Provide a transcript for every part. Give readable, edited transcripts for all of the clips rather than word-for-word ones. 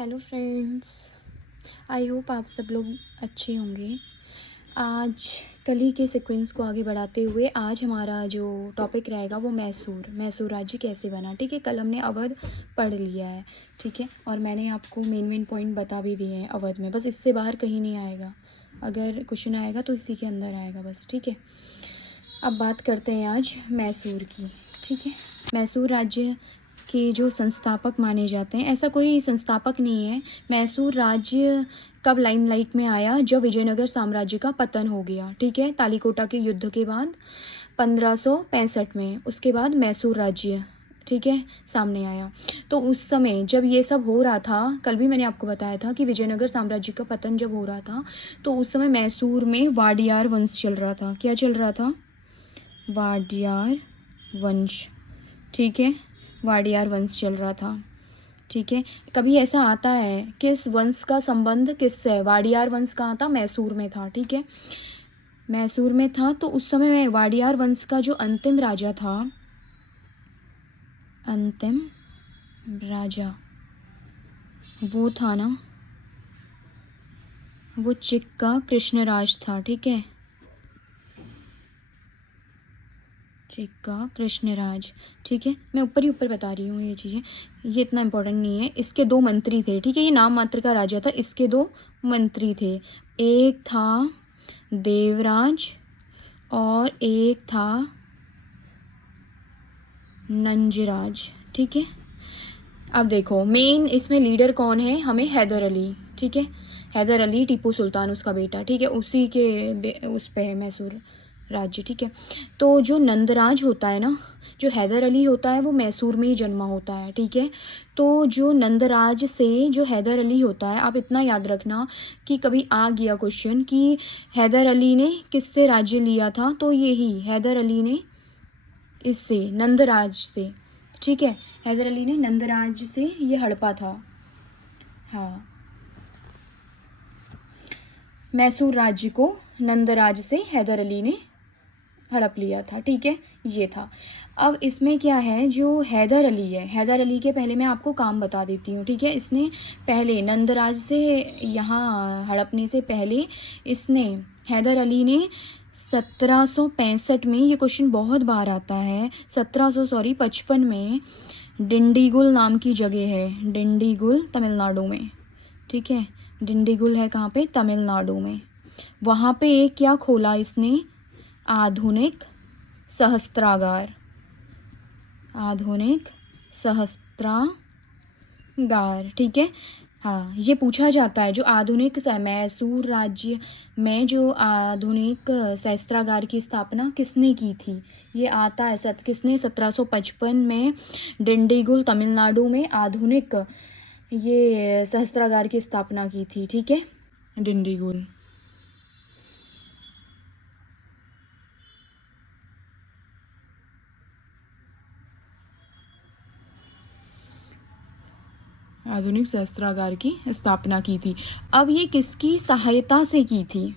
Hello friends, I hope आप सब लोग अच्छे होंगे। आज कल ही के सीक्वेंस को आगे बढ़ाते हुए आज हमारा जो टॉपिक रहेगा वो मैसूर राज्य कैसे बना। ठीक है, कल हमने अवध पढ़ लिया है। ठीक है, और मैंने आपको मेन पॉइंट बता भी दिए हैं अवध में, बस इससे बाहर कहीं नहीं आएगा। अगर क्वेश्चन आएगा तो इसी के अंदर आएगा बस। ठीक है, अब बात करते हैं आज मैसूर की। ठीक है, मैसूर राज्य के जो संस्थापक माने जाते हैं, ऐसा कोई संस्थापक नहीं है। मैसूर राज्य कब लाइमलाइट में आया? जब विजयनगर साम्राज्य का पतन हो गया। ठीक है, तालीकोटा के युद्ध के बाद 1565 में, उसके बाद मैसूर राज्य ठीक है सामने आया। तो उस समय जब ये सब हो रहा था, कल भी मैंने आपको बताया था कि विजयनगर साम्राज्य का पतन जब हो रहा था तो उस समय मैसूर में वाडियार वंश चल रहा था। क्या चल रहा था? वाडियार वंश। ठीक है, वाडियार वंश चल रहा था। ठीक है, कभी ऐसा आता है किस वंश का संबंध किससे है? वाडियार वंश कहाँ था? मैसूर में था। ठीक है, मैसूर में था। तो उस समय में वाडियार वंश का जो अंतिम राजा था, अंतिम राजा वो था ना, वो चिक्का कृष्णराज था। ठीक है, चिक्का कृष्णराज। ठीक है, मैं ऊपर ही ऊपर बता रही हूँ ये चीज़ें, ये इतना इम्पोर्टेंट नहीं है। इसके दो मंत्री थे। ठीक है, ये नाम मात्र का राजा था, इसके दो मंत्री थे। एक था देवराज और एक था नंजराज। ठीक है, अब देखो मेन इसमें लीडर कौन है? हमें हैदर अली। ठीक है, हैदर अली टीपू सुल्तान उसका बेटा। ठीक है, उसी के उस पे है मैसूर राज्य। ठीक है, तो जो नंदराज होता है ना, जो हैदर अली होता है वो मैसूर में ही जन्मा होता है। ठीक है, तो जो नंदराज से जो हैदर अली होता है, आप इतना याद रखना कि कभी आ गया क्वेश्चन कि हैदर अली ने किससे राज्य लिया था, तो यही हैदर अली ने इससे नंदराज से। ठीक है, हैदर अली ने नंदराज से ये हड़पा था। हाँ, मैसूर राज्य को नंदराज से हैदर अली ने हड़प लिया था। ठीक है, ये था। अब इसमें क्या है, जो हैदर अली है, हैदर अली के पहले मैं आपको काम बता देती हूँ। ठीक है, इसने पहले नंदराज से यहाँ हड़पने से पहले इसने, हैदर अली ने 1765 में, ये क्वेश्चन बहुत बार आता है, 55 में डिंडीगुल नाम की जगह है, डिंडीगुल तमिलनाडु में। ठीक है, डिंडीगुल है कहाँ पे? तमिलनाडु में। वहाँ पे क्या खोला इसने? आधुनिक सहस्त्रागार। आधुनिक सहस्त्रागार। ठीक है, हाँ, ये पूछा जाता है जो आधुनिक मैसूर राज्य में जो आधुनिक सहस्त्रागार की स्थापना किसने की थी, ये आता है किसने? 1755 में डिंडीगुल तमिलनाडु में आधुनिक ये सहस्त्रागार की स्थापना की थी। ठीक है, डिंडीगुल। आधुनिक सहस्त्रागार की स्थापना की थी। अब ये किसकी सहायता से की थी?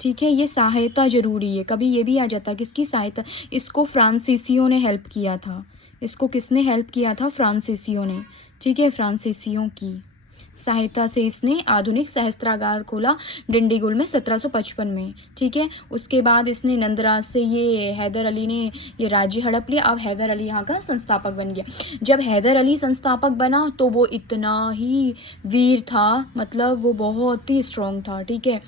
ठीक है, ये सहायता जरूरी है, कभी ये भी आ जाता है किसकी सहायता। इसको फ्रांसीसियों ने हेल्प किया था। इसको किसने हेल्प किया था? फ्रांसीसियों ने। ठीक है, फ्रांसीसियों की सहायता से इसने आधुनिक सहस्त्रागार खोला डिंडीगुल में 1755 में। ठीक है, उसके बाद इसने नंदराज से ये हैदर अली ने ये राज्य हड़प लिया। अब हैदर अली यहाँ का संस्थापक बन गया। जब हैदर अली संस्थापक बना तो वो इतना ही वीर था, मतलब वो बहुत ही स्ट्रॉन्ग था। ठीक है,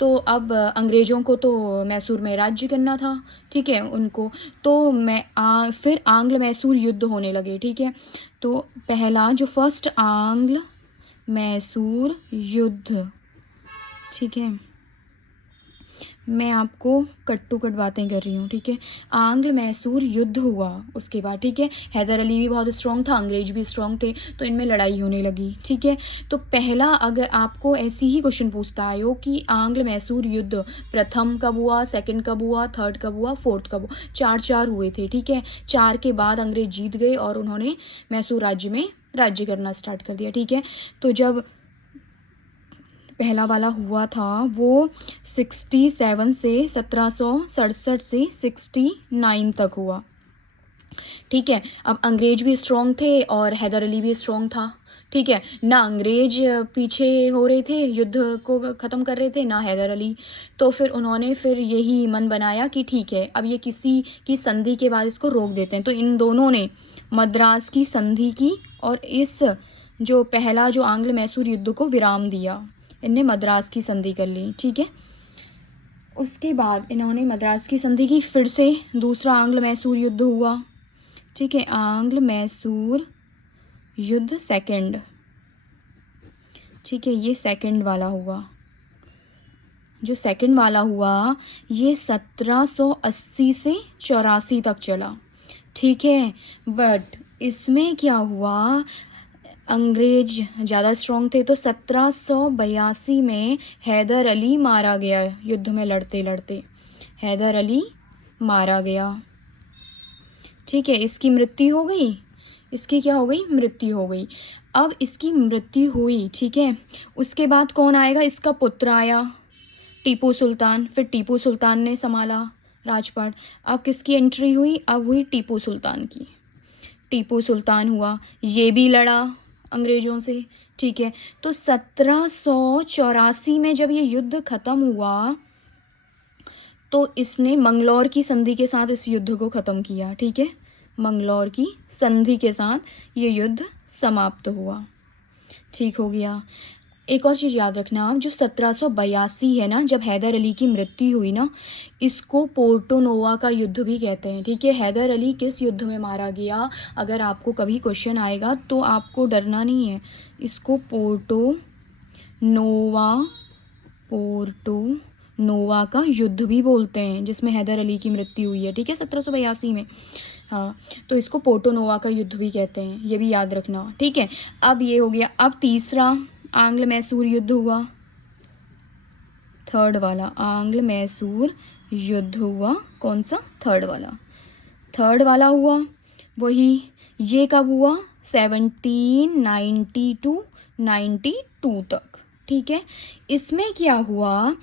तो अब अंग्रेज़ों को तो मैसूर में राज्य करना था। ठीक है, उनको तो फिर आंग्ल मैसूर युद्ध होने लगे। ठीक है, तो पहला जो फर्स्ट आंग्ल मैसूर युद्ध। ठीक है, मैं आपको कट टू कट बातें कर रही हूँ। ठीक है, आंग्ल मैसूर युद्ध हुआ उसके बाद। ठीक है, हैदर अली भी बहुत स्ट्रॉन्ग था, अंग्रेज भी स्ट्रॉन्ग थे, तो इनमें लड़ाई होने लगी। ठीक है, तो पहला अगर आपको ऐसी ही क्वेश्चन पूछता है कि आंग्ल मैसूर युद्ध प्रथम कब हुआ, सेकंड कब हुआ, थर्ड कब हुआ, फोर्थ कब हुआ, चार हुए थे। ठीक है, चार के बाद अंग्रेज जीत गए और उन्होंने मैसूर राज्य में राज्य करना स्टार्ट कर दिया। ठीक है, तो जब पहला वाला हुआ था वो 67 से 1767 से 69 तक हुआ। ठीक है, अब अंग्रेज भी स्ट्रॉन्ग थे और हैदर अली भी स्ट्रॉन्ग था। ठीक है, ना अंग्रेज पीछे हो रहे थे, युद्ध को ख़त्म कर रहे थे, ना हैदर अली। तो फिर उन्होंने फिर यही मन बनाया कि ठीक है, अब ये किसी की संधि के बाद इसको रोक देते हैं। तो इन दोनों ने मद्रास की संधि की और इस जो पहला जो आंग्ल मैसूर युद्ध को विराम दिया। इनने मद्रास की संधि कर ली, ठीक है। उसके बाद इन्होंने मद्रास की संधि की, फिर से दूसरा आंग्ल मैसूर युद्ध हुआ, ठीक है। आंग्ल मैसूर युद्ध सेकंड, ठीक है, ये सेकंड वाला हुआ। जो सेकंड वाला हुआ ये 1780 से 84 तक चला, ठीक है। बट इसमें क्या हुआ, अंग्रेज ज़्यादा स्ट्रॉन्ग थे, तो 1782 में हैदर अली मारा गया। युद्ध में लड़ते लड़ते हैदर अली मारा गया, ठीक है। इसकी मृत्यु हो गई, इसकी क्या हो गई, मृत्यु हो गई। अब इसकी मृत्यु हुई, ठीक है। उसके बाद कौन आएगा, इसका पुत्र आया टीपू सुल्तान। फिर टीपू सुल्तान ने संभाला राजपाट। अब किसकी एंट्री हुई, अब हुई टीपू सुल्तान की। टीपू सुल्तान हुआ, ये भी लड़ा अंग्रेज़ों से, ठीक है। तो 1784 में जब ये युद्ध ख़त्म हुआ तो इसने मंगलौर की संधि के साथ इस युद्ध को ख़त्म किया, ठीक है। मंगलौर की संधि के साथ ये युद्ध समाप्त हुआ, ठीक हो गया। एक और चीज़ याद रखना आप, जो 1782 है ना, जब हैदर अली की मृत्यु हुई ना, इसको पोर्टो नोवा का युद्ध भी कहते हैं, ठीक है। हैदर अली किस युद्ध में मारा गया, अगर आपको कभी क्वेश्चन आएगा तो आपको डरना नहीं है। इसको पोर्टो नोवा का युद्ध भी बोलते हैं, जिसमें हैदर अली की मृत्यु हुई है, ठीक है, 1782 में। हाँ, तो इसको पोर्टो नोवा का युद्ध भी कहते हैं, ये भी याद रखना, ठीक है। अब ये हो गया। अब तीसरा आंग्ल मैसूर युद्ध हुआ, थर्ड वाला आंग्ल मैसूर युद्ध हुआ। कौन सा, थर्ड वाला, थर्ड वाला हुआ वही। ये कब हुआ, 1792 तक, ठीक है। इसमें क्या हुआ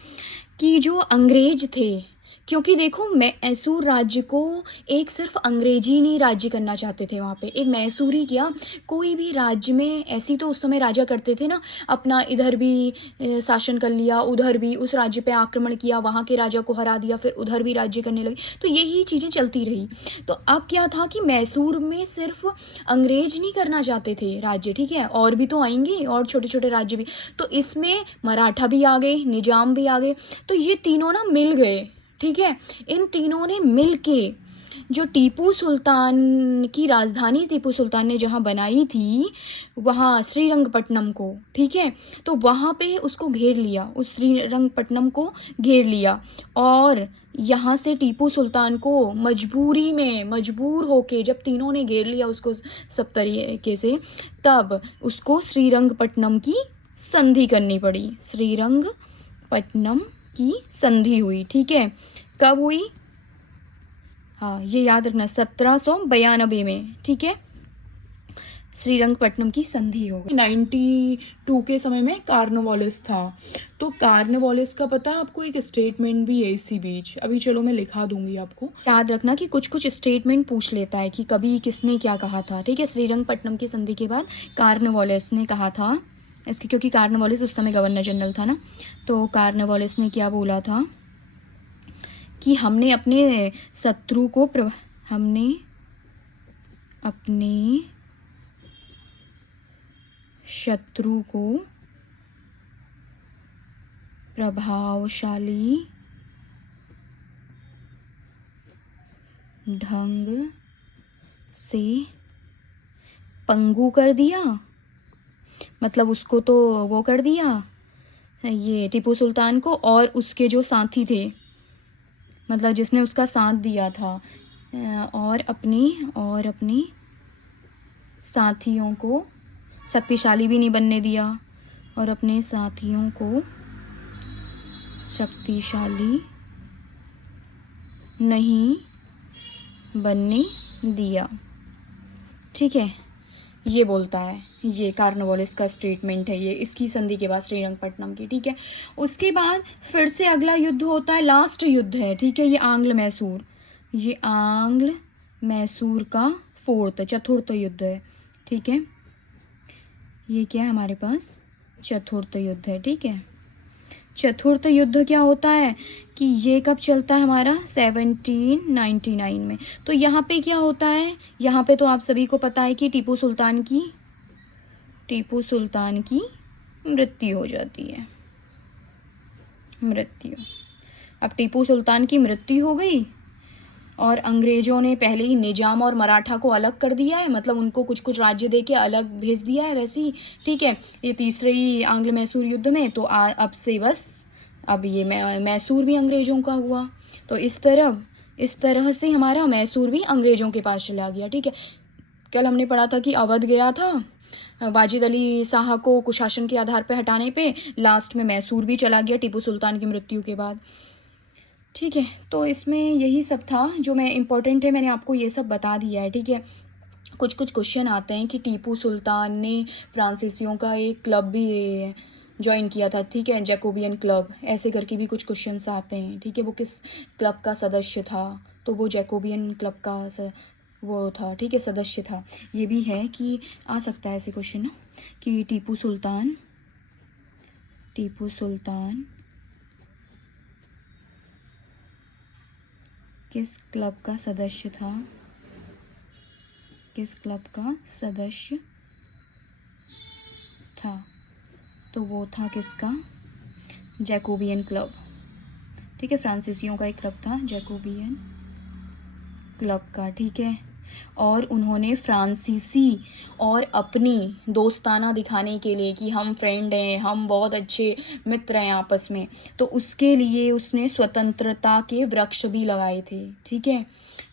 कि जो अंग्रेज थे, क्योंकि देखो मैसूर राज्य को एक सिर्फ अंग्रेजी नहीं राज्य करना चाहते थे वहाँ पे, एक मैसूरी क्या, कोई भी राज्य में ऐसी तो उस समय राजा करते थे ना, अपना इधर भी शासन कर लिया, उधर भी उस राज्य पे आक्रमण किया, वहाँ के राजा को हरा दिया, फिर उधर भी राज्य करने लगे, तो यही चीज़ें चलती रही। तो अब क्या था कि मैसूर में सिर्फ अंग्रेज नहीं करना चाहते थे राज्य, ठीक है, और भी तो आएंगे और छोटे छोटे राज्य भी। तो इसमें मराठा भी आ गए, निजाम भी आ गए, तो ये तीनों ना मिल गए, ठीक है। इन तीनों ने मिल के जो टीपू सुल्तान की राजधानी टीपू सुल्तान ने जहाँ बनाई थी, वहाँ श्रीरंगपट्टनम को, ठीक है, तो वहाँ पे उसको घेर लिया, उस श्रीरंगपट्टनम को घेर लिया। और यहाँ से टीपू सुल्तान को मजबूरी में मजबूर होके, जब तीनों ने घेर लिया उसको सब तरीके से, तब उसको श्रीरंगपट्टनम की संधि करनी पड़ी। श्रीरंगपट्टनम की संधि हुई, ठीक है। कब हुई, हाँ ये याद रखना, 1792 में, ठीक है, श्रीरंगपट्टनम की संधि हो गई। 92 के समय में कार्नवालिस था, तो कार्नवालिस का पता है आपको, एक स्टेटमेंट भी है इसी बीच, अभी चलो मैं लिखा दूंगी आपको। याद रखना कि कुछ कुछ स्टेटमेंट पूछ लेता है कि कभी किसने क्या कहा था, ठीक है। श्रीरंगपट्टनम की संधि के बाद कार्नवालिस ने कहा था इसके, क्योंकि कार्नवालिस उस समय गवर्नर जनरल था ना, तो कार्नवालिस ने क्या बोला था कि हमने अपने शत्रु को हमने अपने शत्रु को प्रभावशाली ढंग से पंगु कर दिया, मतलब उसको तो वो कर दिया ये टीपू सुल्तान को, और उसके जो साथी थे, मतलब जिसने उसका साथ दिया था, और अपने साथियों को शक्तिशाली भी नहीं बनने दिया, और अपने साथियों को शक्तिशाली नहीं बनने दिया, ठीक है। ये बोलता है, ये कार्नवालिस का स्टेटमेंट है, ये इसकी संधि के बाद श्रीरंगपट्टनम की, ठीक है। उसके बाद फिर से अगला युद्ध होता है, लास्ट युद्ध है, ठीक है, ये आंग्ल मैसूर, ये आंग्ल मैसूर का चतुर्थ युद्ध है, ठीक है। ये क्या है हमारे पास, चतुर्थ युद्ध है, ठीक है। चतुर्थ युद्ध क्या होता है कि ये कब चलता है हमारा, 1799 में। तो यहाँ पे क्या होता है, यहाँ पे तो आप सभी को पता है कि टीपू सुल्तान की मृत्यु हो जाती है, मृत्यु। अब टीपू सुल्तान की मृत्यु हो गई और अंग्रेज़ों ने पहले ही निजाम और मराठा को अलग कर दिया है, मतलब उनको कुछ कुछ राज्य दे के अलग भेज दिया है वैसे ही, ठीक है। ये तीसरे ही आंग्ल मैसूर युद्ध में तो अब से बस अब ये मैसूर भी अंग्रेज़ों का हुआ। तो इस तरह से हमारा मैसूर भी अंग्रेज़ों के पास चला गया, ठीक है। कल हमने पढ़ा था कि अवध गया था वाजिद अली शाह को कुशासन के आधार पर हटाने पे, लास्ट में मैसूर भी चला गया टीपू सुल्तान की मृत्यु के बाद, ठीक है। तो इसमें यही सब था जो मैं इम्पोर्टेंट है, मैंने आपको ये सब बता दिया है, ठीक है। कुछ कुछ क्वेश्चन आते हैं कि टीपू सुल्तान ने फ्रांसीसियों का एक क्लब भी ज्वाइन किया था, ठीक है, जैकोबियन क्लब, ऐसे करके भी कुछ क्वेश्चंस आते हैं, ठीक है। वो किस क्लब का सदस्य था, तो वो जैकोबियन क्लब का वो था, ठीक है, सदस्य था। ये भी है कि आ सकता है ऐसे क्वेश्चन ना कि टीपू सुल्तान किस क्लब का सदस्य था, किस क्लब का सदस्य था, तो वो था किसका, जैकोबियन क्लब, ठीक है। फ्रांसीसियों का एक क्लब था जैकोबियन क्लब का, ठीक है। और उन्होंने फ्रांसीसी और अपनी दोस्ताना दिखाने के लिए कि हम फ्रेंड हैं, हम बहुत अच्छे मित्र हैं आपस में, तो उसके लिए उसने स्वतंत्रता के वृक्ष भी लगाए थे, ठीक है।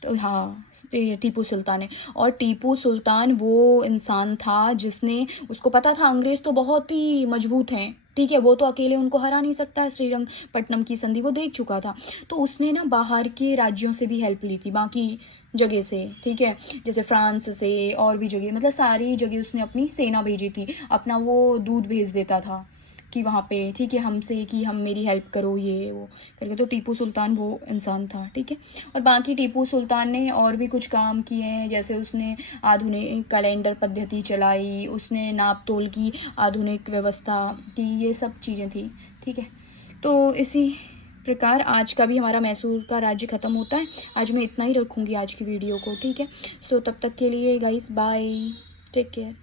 तो हाँ, टीपू सुल्तान है। और टीपू सुल्तान वो इंसान था जिसने, उसको पता था अंग्रेज़ तो बहुत ही मजबूत हैं, ठीक है, वो तो अकेले उनको हरा नहीं सकता, श्रीरंगपट्टनम की संधि वो देख चुका था। तो उसने ना बाहर के राज्यों से भी हेल्प ली थी, बाकी जगह से, ठीक है, जैसे फ्रांस से और भी जगह, मतलब सारी जगह उसने अपनी सेना भेजी थी, अपना वो दूध भेज देता था कि वहाँ पे, ठीक है, हमसे कि हम मेरी हेल्प करो ये वो करके। तो टीपू सुल्तान वो इंसान था, ठीक है। और बाकी टीपू सुल्तान ने और भी कुछ काम किए हैं, जैसे उसने आधुनिक कैलेंडर पद्धति चलाई, उसने नाप तोल की आधुनिक व्यवस्था की, ये सब चीज़ें थी, ठीक है। तो इसी प्रकार आज का भी हमारा मैसूर का राज्य ख़त्म होता है। आज मैं इतना ही रखूँगी आज की वीडियो को, ठीक है। सो तब तक के लिए गाइस बाय, टेक केयर।